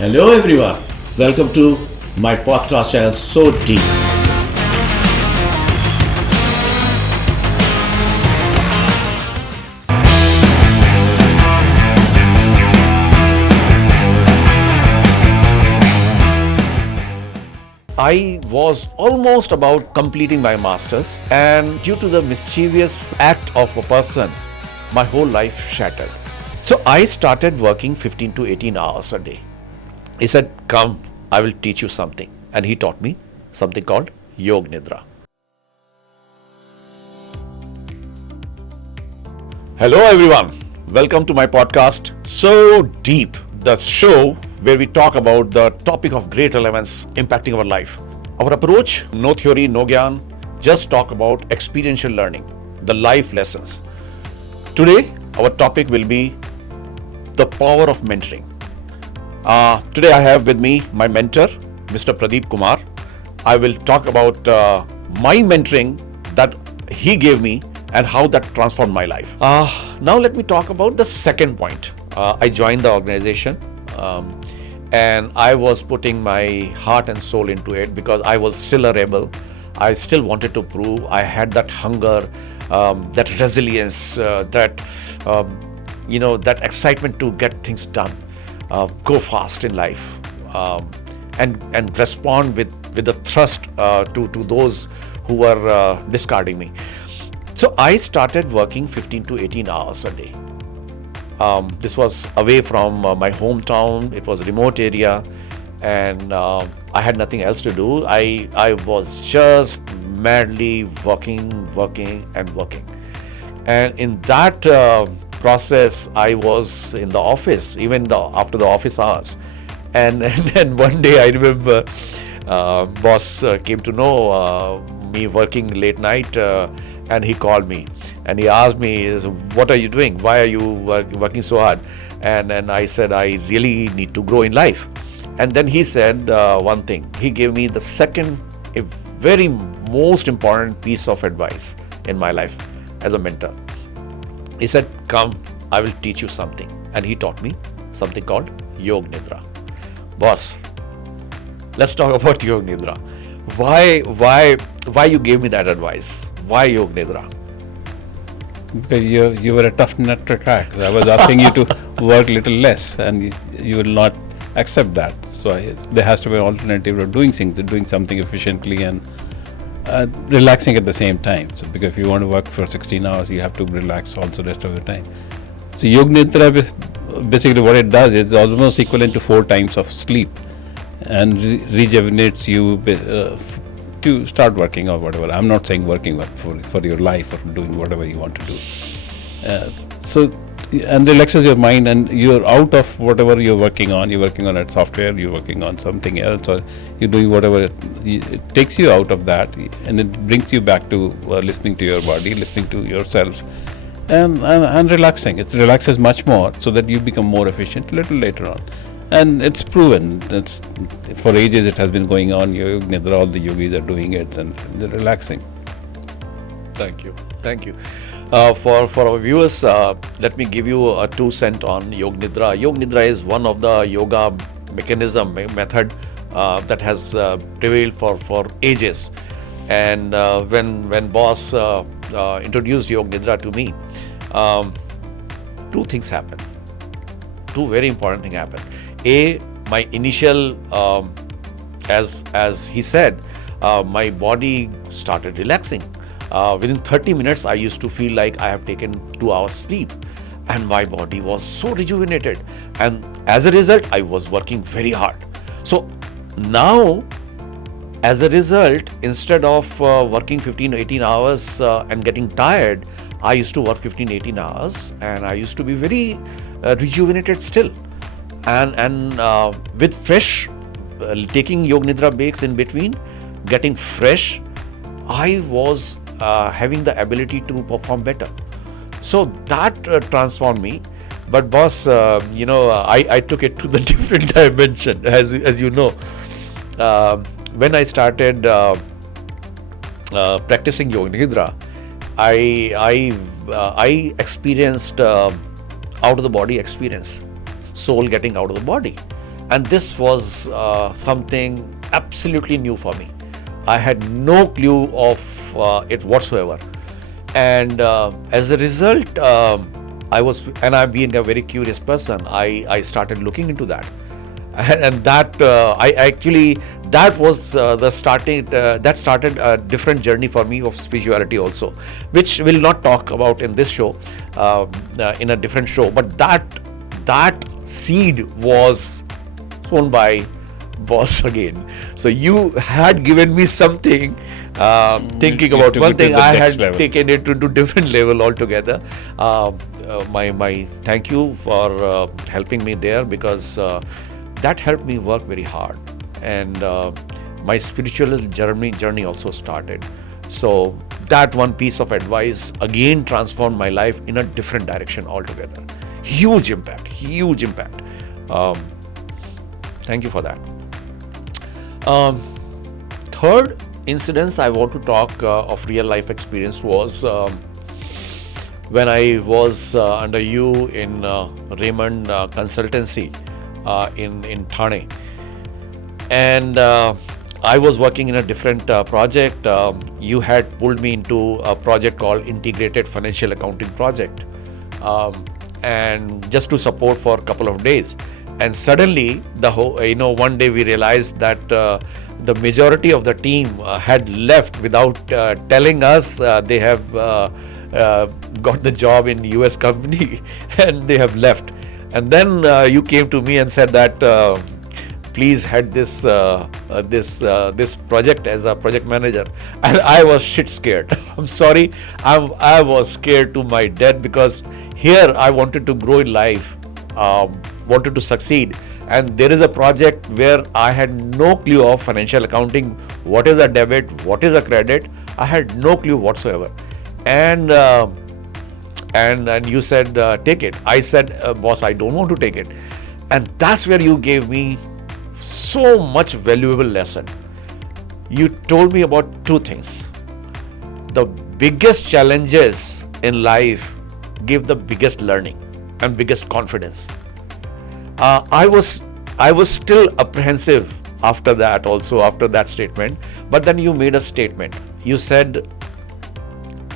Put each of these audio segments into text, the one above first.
Hello everyone, welcome to my podcast channel So Deep. I was almost about completing my masters, and due to the mischievous act of a person, my whole life shattered. So I started working 15 to 18 hours a day. He said, "Come, I will teach you something." And he taught me something called Yog Nidra. Hello, everyone. Welcome to my podcast, So Deep, the show where we talk about the topic of great relevance impacting our life. Our approach, no theory, no gyan, just talk about experiential learning, the life lessons. Today, our topic will be the power of mentoring. Today I have with me my mentor, Mr. Pradeep Kumar. I will talk about my mentoring that he gave me and how that transformed my life. Now let me talk about the second point. I joined the organization and I was putting my heart and soul into it because I was still a rebel. I still wanted to prove. I had that hunger, that resilience, that excitement to get things done. Go fast in life, and respond with the thrust to those who were discarding me. So I started working 15 to 18 hours a day. This was away from my hometown. It was a remote area, and I had nothing else to do. I was just madly working. And in that process, I was in the office, even after the office hours. And one day I remember boss came to know me working late night, and he called me and he asked me, "What are you doing? Why are you working so hard?" And I said, "I really need to grow in life." And then he said one thing. He gave me the second, a very most important piece of advice in my life as a mentor. He said, "Come, I will teach you something." And he taught me something called Yog Nidra. Boss, let's talk about Yog Nidra. Why you gave me that advice? Why Yog Nidra? Because you were a tough nut to crack. I was asking you to work a little less, and you will not accept that. So there has to be an alternative of doing something efficiently and relaxing at the same time. So because if you want to work for 16 hours, you have to relax also the rest of the time. So Yog Nidra, basically what it does is almost equivalent to 4 times of sleep, and rejuvenates you to start working or whatever. I'm not saying working for your life or doing whatever you want to do. And relaxes your mind, and you're out of whatever you're working on. You're working on a software, you're working on something else, or you're doing whatever. It takes you out of that, and it brings you back to listening to your body, listening to yourself, and relaxing. It relaxes much more so that you become more efficient a little later on. And it's proven. For ages it has been going on. Yog Nidra, all the yogis are doing it, and they're relaxing. Thank you. For our viewers, let me give you a 2 cents on Yog Nidra. Yog Nidra is one of the yoga method that has prevailed for ages. And when boss introduced Yog Nidra to me, 2 things happened. 2 very important things happened. My initial, as he said, my body started relaxing. Within 30 minutes, I used to feel like I have taken 2 hours sleep, and my body was so rejuvenated. And as a result, I was working very hard. So now, as a result, instead of working 15 to 18 hours and getting tired, I used to work 15 to 18 hours, and I used to be very rejuvenated still. And with fresh, taking Yog Nidra breaks in between, getting fresh, I was having the ability to perform better. So that transformed me. But boss, I took it to the different dimension, as you know. When I started practicing Yog Nidra, I experienced out of the body experience, soul getting out of the body. And this was something absolutely new for me. I had no clue of it whatsoever. And as a result, I being a very curious person, I started looking into that. And that that was the starting that started a different journey for me of spirituality also, which we'll not talk about in this show, in a different show. But that seed was sown by boss again. So you had given me something, thinking You about took one it to thing, the I next had level. taken it to different level altogether. My thank you for helping me there, because that helped me work very hard, and my spiritual journey also started. So that one piece of advice again transformed my life in a different direction altogether. Huge impact, huge impact. Thank you for that. Third incident I want to talk of real life experience was when I was under you in Raymond Consultancy in Thane, and I was working in a different project. You had pulled me into a project called Integrated Financial Accounting Project, and just to support for a couple of days. And suddenly, the whole, one day we realized that the majority of the team had left without telling us. They have got the job in US company and they have left. And then you came to me and said that please head this project as a project manager, and I was shit scared. I'm sorry, I was scared to my death, because here I wanted to grow in life, wanted to succeed, and there is a project where I had no clue of financial accounting. What is a debit? What is a credit? I had no clue whatsoever. And you said take it. I said, boss, I don't want to take it. And that's where you gave me so much valuable lesson. You told me about two things. The biggest challenges in life give the biggest learning and biggest confidence. I was still apprehensive after that also, after that statement. But then you made a statement. You said,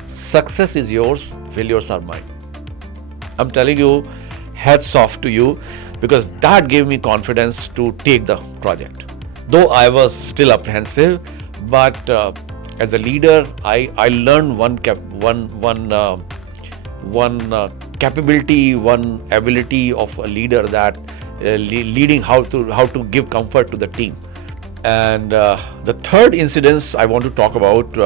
success is yours, failures are mine. I'm telling you, hats off to you, because that gave me confidence to take the project. Though I was still apprehensive, but as a leader, I learned one capability, one ability of a leader, that leading how to give comfort to the team. And the third incident I want to talk about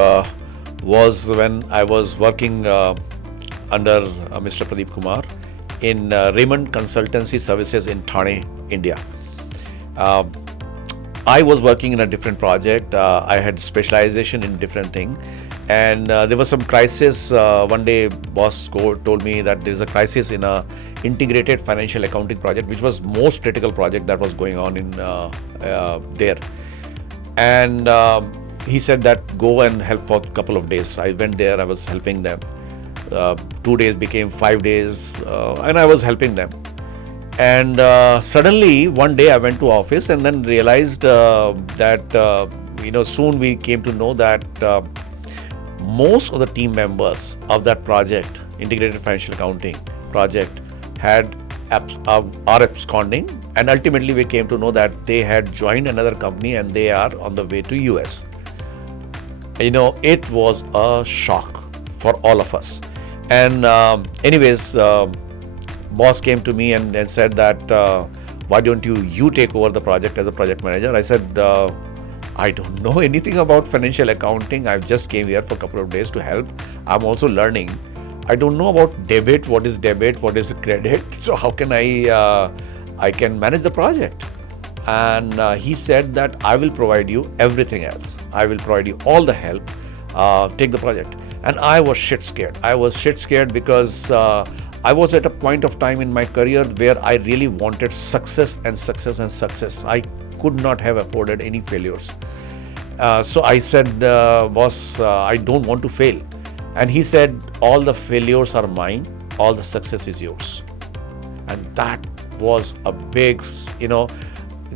was when I was working under Mr. Pradeep Kumar in Raymond Consultancy Services in Thane, India. I was working in a different project. I had specialization in different thing, and there was some crisis. One day, boss told me that there is a crisis in a integrated financial accounting project, which was most critical project that was going on in there. And he said that go and help for a couple of days. I went there. I was helping them. 2 days became 5 days, and I was helping them. And suddenly one day I went to office and then realized that soon we came to know that most of the team members of that project, integrated financial accounting project, are absconding, and ultimately we came to know that they had joined another company and they are on the way to US. It was a shock for all of us. And anyways, boss came to me and said that why don't you take over the project as a project manager? I said, I don't know anything about financial accounting. I just came here for a couple of days to help. I'm also learning. I don't know about debit. What is debit? What is credit? So how can I can manage the project? And he said that I will provide you everything else. I will provide you all the help. Take the project. And I was shit scared. I was shit scared because I was at a point of time in my career where I really wanted success and success and success. I could not have afforded any failures. So I said, boss, I don't want to fail. And he said, all the failures are mine, all the success is yours. And that was a big,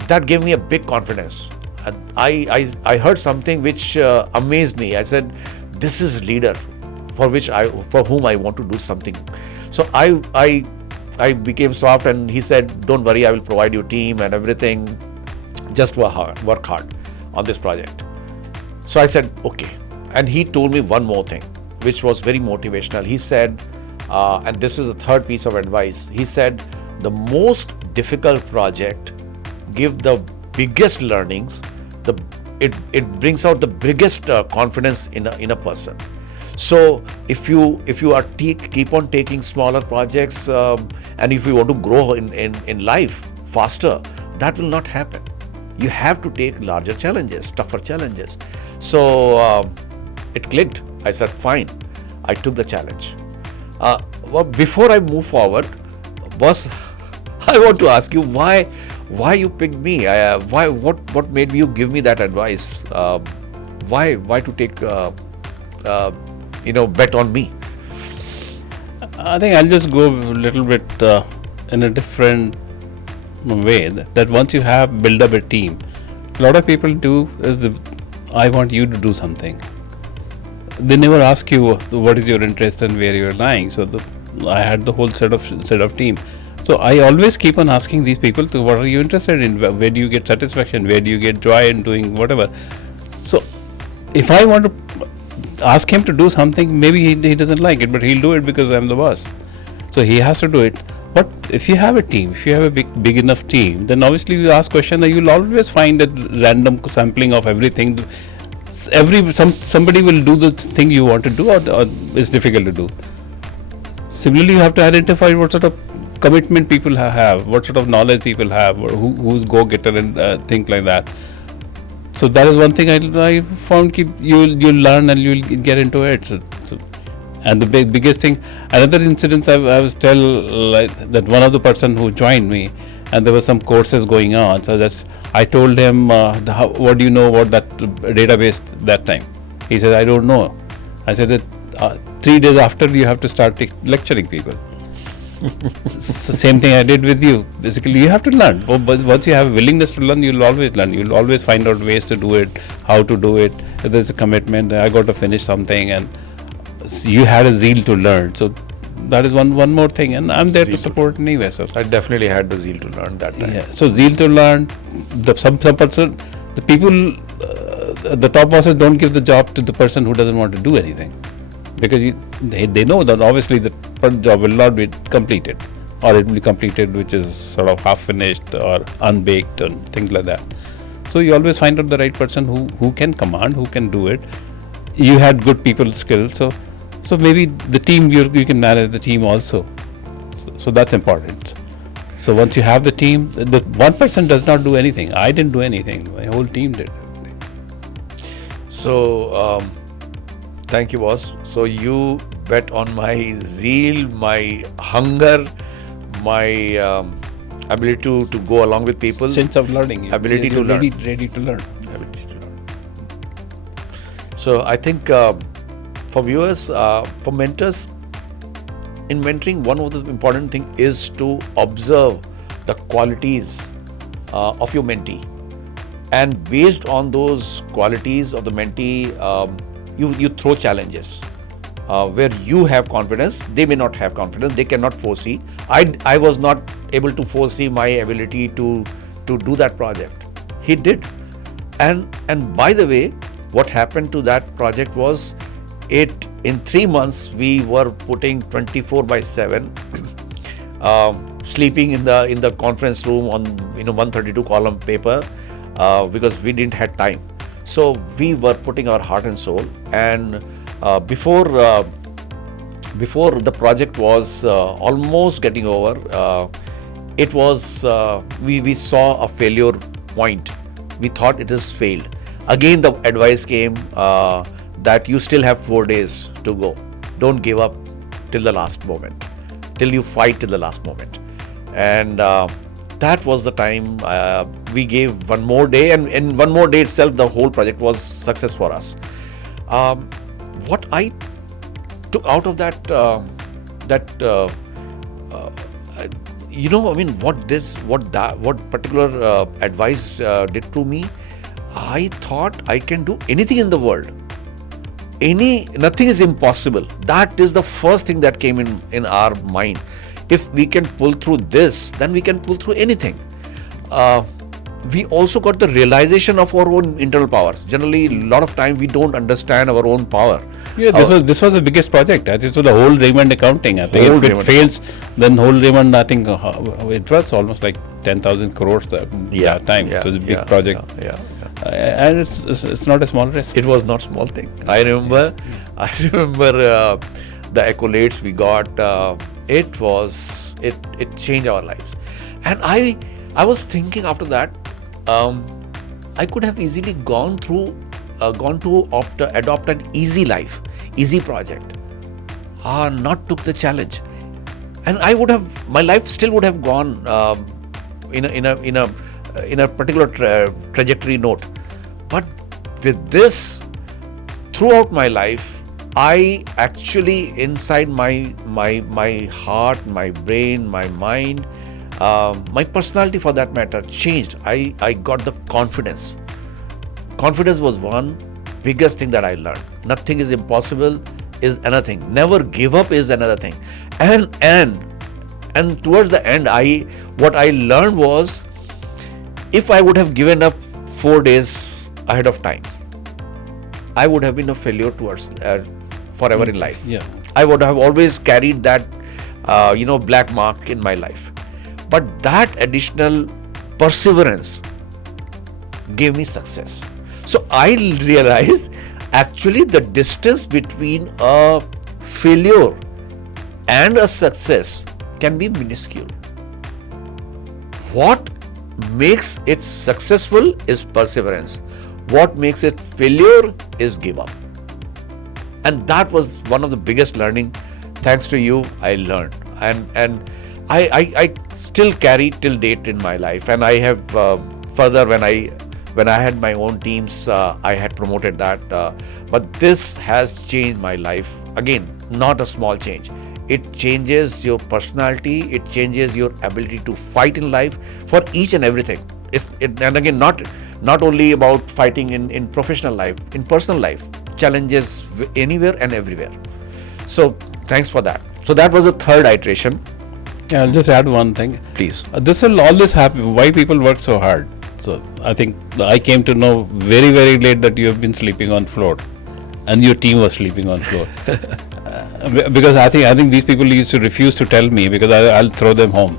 that gave me a big confidence. And I heard something which amazed me. I said, this is leader for whom I want to do something. So I became soft, and he said, don't worry, I will provide you team and everything. Just work hard on this project. So I said, okay. And he told me one more thing, which was very motivational. He said, and this is the third piece of advice. He said, the most difficult project give the biggest learnings. It brings out the biggest confidence in a person. So if you are keep on taking smaller projects, and if you want to grow in life faster, that will not happen. You have to take larger challenges, tougher challenges. So it clicked. I said, fine. I took the challenge. Well, before I move forward, boss, I want to ask you why you picked me. What made you give me that advice? Why to take bet on me? I think I'll just go a little bit in a different way. That once you have built up a team, a lot of people do is I want you to do something. They never ask you what is your interest and where you're lying. So I had the whole set of team. So I always keep on asking these people, to what are you interested in? Where do you get satisfaction? Where do you get joy in doing whatever? So if I want to ask him to do something, maybe he doesn't like it, but he'll do it because I'm the boss. So he has to do it. But if you have a team, if you have a big enough team, then obviously you ask question, and you'll always find that random sampling of everything. Somebody will do the thing you want to do, or it's difficult to do. Similarly, you have to identify what sort of commitment people have, what sort of knowledge people have, or who's go-getter and things like that. So that is one thing I found. You'll learn and you'll get into it. So and the biggest thing, another incident I was tell like that one of the person who joined me, and there were some courses going on. So I told him, what do you know about that database that time? He said, I don't know. I said that 3 days after you have to start lecturing people. So same thing I did with you. Basically, you have to learn. Once you have a willingness to learn, you'll always learn. You'll always find out ways to do it, how to do it. If there's a commitment, I got to finish something, and you had a zeal to learn. So that is one more thing, and I'm there to support anyway. So I definitely had the zeal to learn that time. Yeah. So zeal to learn. Some person, the people, the top bosses don't give the job to the person who doesn't want to do anything, because they know that obviously the job will not be completed, or it will be completed which is sort of half finished or unbaked and things like that. So you always find out the right person who can command, who can do it. You had good people skills, so maybe the team you can manage the team also. So that's important. So once you have the team, the one person does not do anything. I didn't do anything. My whole team did everything. So thank you, boss. So you bet on my zeal, my hunger, my ability to go along with people. Sense of learning. Ability to learn. Ready to learn. Ability to learn. So I think for viewers, for mentors, in mentoring, one of the important things is to observe the qualities of your mentee, and based on those qualities of the mentee, you throw challenges where you have confidence. They may not have confidence. They cannot foresee. I was not able to foresee my ability to do that project. He did, and by the way, what happened to that project was, in 3 months we were putting 24/7 sleeping in the conference room on 132 column paper because we didn't have time. So we were putting our heart and soul, and before the project was almost getting over, it was we saw a failure point. We thought it has failed. Again, the advice came that you still have 4 days to go. Don't give up till the last moment, till you fight till the last moment. And that was the time we gave one more day, and in one more day itself, the whole project was success for us. What I took out of that, what particular advice did to me. I thought I can do anything in the world. Nothing is impossible. That is the first thing that came in our mind. If we can pull through this, then we can pull through anything. We also got the realization of our own internal powers. Generally, a lot of time we don't understand our own power. Yeah, this was the biggest project. This was the whole Raymond accounting. I think Whole if it Raymond. fails, then whole Raymond. I think it was almost like 10,000 crores that time. It was a big project. And it's not a small risk. It was not small thing. I remember the accolades we got. It changed our lives. And I was thinking after that, I could have easily adopt an easy life, easy project, not took the challenge, and my life still would have gone in a particular trajectory note. But with this, throughout my life, I actually inside my heart, my brain, my mind, my personality for that matter changed. I got the confidence. Confidence was one biggest thing that I learned. Nothing is impossible is another thing. Never give up is another thing. And towards the end, what I learned was, if I would have given up 4 days ahead of time, I would have been a failure towards forever in life. Yeah. I would have always carried that black mark in my life. But that additional perseverance gave me success. So I realized actually the distance between a failure and a success can be minuscule. What makes it successful is perseverance. What makes it failure is give up. And that was one of the biggest learning. Thanks to you, I learned. And I still carry till date in my life. And I have further, when I had my own teams, I had promoted that. But this has changed my life. Again, not a small change. It changes your personality. It changes your ability to fight in life for each and everything. And again, not only about fighting in professional life, in personal life, challenges anywhere and everywhere. So thanks for that. So that was the third iteration. Yeah, I'll just add one thing. Please. This will always happen. Why people work so hard? So I think I came to know very, very late that you have been sleeping on floor, and your team was sleeping on floor. Because I think these people used to refuse to tell me because I'll throw them home.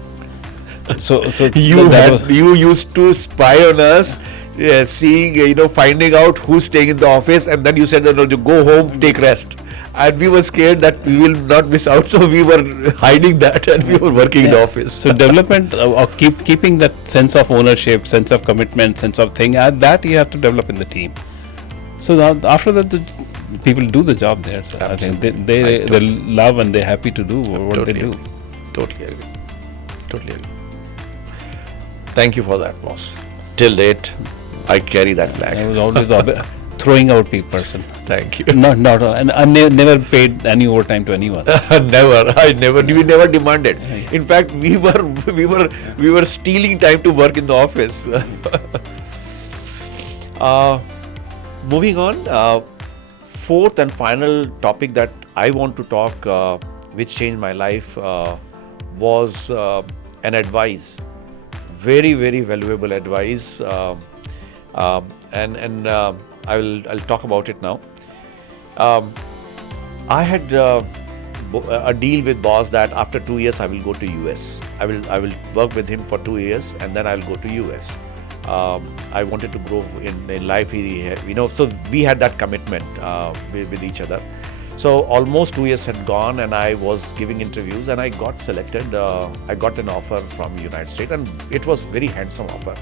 So you used to spy on us, seeing, finding out who's staying in the office, and then you said that, no, you go home, take rest. And we were scared that we will not miss out, so we were hiding that and we were working in the office. So development or keeping that sense of ownership, sense of commitment, sense of thing, that you have to develop in the team. So after that, the people do the job there. So I think they love and they're happy to do what they do. Totally agree. Thank you for that, boss. Till date, I carry that flag. I was always the throwing out person. Thank you. Not, and I never paid any overtime to anyone. We never demanded. In fact, we were stealing time to work in the office. Moving on, fourth and final topic that I want to talk, which changed my life, was an advice. Very, very valuable advice, and I'll talk about it now. I had a deal with boss that after 2 years I will go to US. I will work with him for 2 years and then I'll go to US. I wanted to grow in life. So we had that commitment with each other. So almost 2 years had gone and I was giving interviews and I got selected. I got an offer from United States and it was very handsome offer.